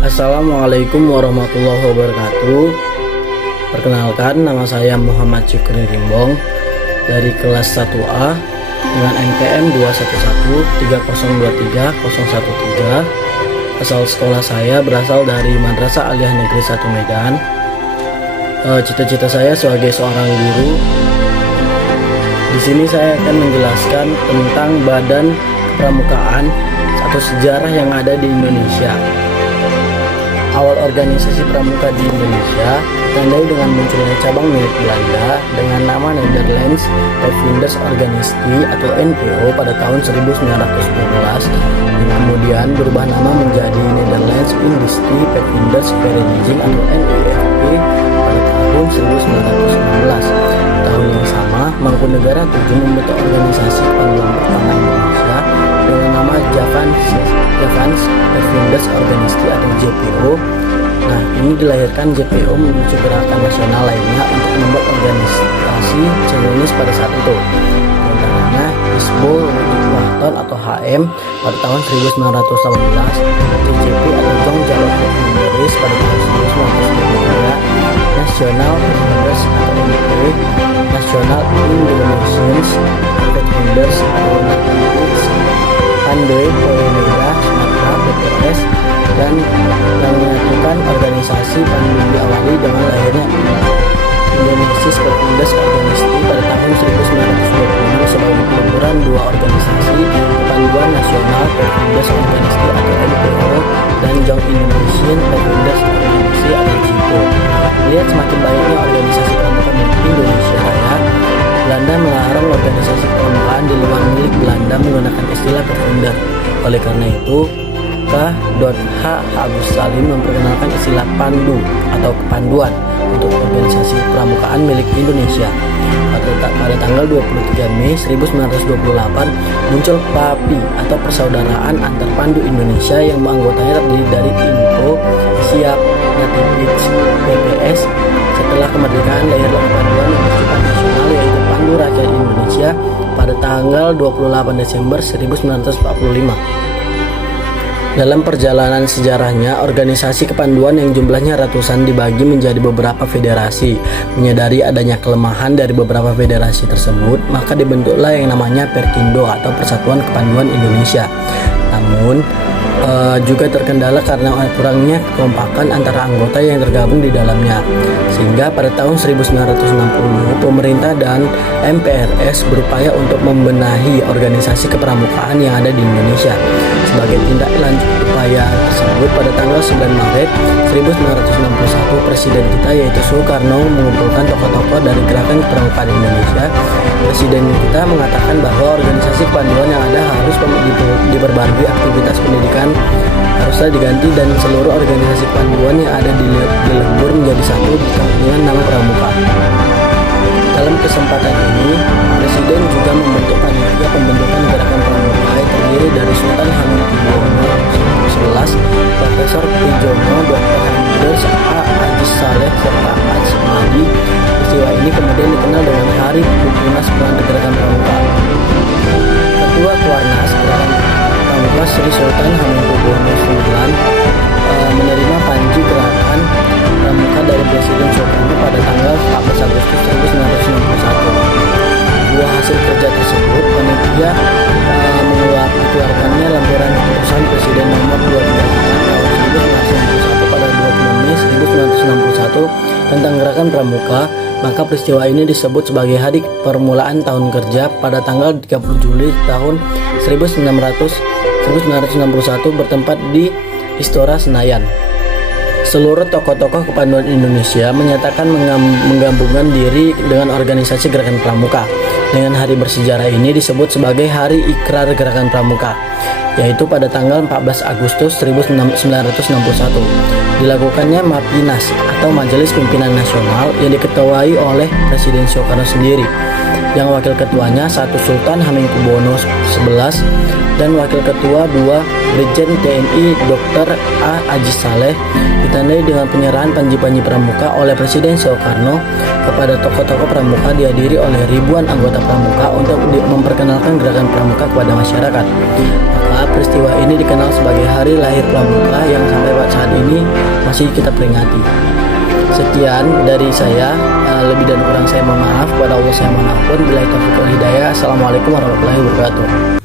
Assalamualaikum warahmatullahi wabarakatuh. Perkenalkan, nama saya Muhammad Syukri Rimbong dari kelas 1A dengan NPM 21130230013. Asal sekolah saya berasal dari Madrasah Aliyah Negeri 1 Medan. Cita-cita saya sebagai seorang guru. Di sini saya akan menjelaskan tentang Badan Kepramukaan atau sejarah yang ada di Indonesia. Awal organisasi pramuka di Indonesia ditandai dengan munculnya cabang milik Belanda dengan nama Nederlands Pathfinders Organisatie atau NPO pada tahun 1912, dan kemudian berubah nama menjadi Nederlands Industrie Pathfinders Vereniging atau NIFP pada tahun 1916. Tahun yang sama, Mangkunegara VII membentuk organisasi kepanduan pertama Indonesia dengan nama Javans Pathfinders Organisatie atau JPO. Nah, ini dilahirkan JPO memicu gerakan nasional lainnya untuk membuat organisasi Zionis pada saat itu. Antaranya Hizbul Wahdat atau HM pada tahun 1918, JCP atau Jong Jalur Pathfinders pada tahun 1923, National Pathfinders atau NP, National Indonesian Pathfinders atau NIPS, Pandoy Poemeda Sumatera PPS, dan yang menyatukan organisasi Pandu diawali dengan lahirnya Indonesian Pathfinders Organisatie pada tahun 1926 sebagai peleburan dua organisasi Kepanduan Nasional Pathfinders Organisatie atau NPO dan Young Indonesian Pathfinders Organisatie atau JIPO. Melihat semakin banyaknya organisasi pramuka milik Indonesia Raya, Belanda melarang organisasi pramukaan di luar milik Belanda menggunakan istilah Pathfinder. Oleh karena itu, K.H. Agus Salim memperkenalkan istilah Pandu atau kepanduan untuk organisasi pramukaan milik Indonesia. Pada tanggal 23 Mei 1928 muncul PAPI atau Persaudaraan Antar Pandu Indonesia yang anggotanya terdiri dari INPO, SIAP, Nativits, PPS. Setelah kemerdekaan lahirlah kepanduan yang bersifat nasional yaitu Pandu Rakyat Indonesia pada tanggal 28 Desember 1945. Dalam perjalanan sejarahnya, organisasi kepanduan yang jumlahnya ratusan dibagi menjadi beberapa federasi. Menyadari adanya kelemahan dari beberapa federasi tersebut, maka dibentuklah yang namanya Pertindo atau Persatuan Kepanduan Indonesia. Namun, juga terkendala karena kurangnya kekompakan antara anggota yang tergabung di dalamnya. Sehingga pada tahun 1960, pemerintah dan MPRS berupaya untuk membenahi organisasi kepramukaan yang ada di Indonesia. Sebagai tindak lanjut upaya tersebut, pada tanggal 9 Maret 1961, Presiden kita yaitu Soekarno mengumpulkan tokoh-tokoh dari gerakan kepramukaan Indonesia. Presiden kita mengatakan bahwa organisasi kepanduan yang ada harus diperbarui, aktivitas pendidikan haruslah diganti, dan seluruh organisasi kepanduan yang ada dilebur menjadi satu dengan nama pramuka. Dalam kesempatan ini, Presiden juga membentuk panitia pembentukan gerakan pramuka yang terdiri dari Sultan Hamengkubuwono XI, Profesor Prijono, Dr. Hamidus, A. Ajis Saleh, serta A. Sumadi. Peristiwa ini kemudian dikenal dengan Hari Mukernas Gerakan Pramuka. Ketua Kuarnas Gerakan Pramuka Sri Sultan Hamengkubuwono IX menerima panji gerakan pramuka dari Presiden Soekarno pada tanggal 14 Agustus 1961. Buah hasil kerja tersebut, panitia mengeluarkannya lampiran keputusan Presiden nomor 234 tahun 1991 pada 20 Mei 1961 tentang gerakan pramuka. Maka peristiwa ini disebut sebagai hari permulaan tahun kerja pada tanggal 30 Juli tahun 1961 bertempat di Istora Senayan. Seluruh tokoh-tokoh kepanduan Indonesia menyatakan menggabungkan diri dengan organisasi gerakan pramuka. Dengan hari bersejarah ini disebut sebagai Hari Ikrar Gerakan Pramuka, yaitu pada tanggal 14 Agustus 1961. Dilakukannya MAPINAS atau Majelis Pimpinan Nasional yang diketuai oleh Presiden Soekarno sendiri, yang wakil ketuanya satu Sultan Hamengkubuwono XI dan wakil ketua 2 Brigjen TNI Dr. A. Ajis Saleh. Ditandai dengan penyerahan panji-panji pramuka oleh Presiden Soekarno kepada tokoh-tokoh pramuka, dihadiri oleh ribuan anggota pramuka untuk memperkenalkan gerakan pramuka kepada masyarakat. Maka peristiwa ini dikenal sebagai Hari Lahir Pramuka yang sampai saat ini masih kita peringati. Sekian dari saya, lebih dan kurang saya mohon maaf. Kepada Allah saya mohon ampun. Bila taufiq wal hidayah. Assalamualaikum warahmatullahi wabarakatuh.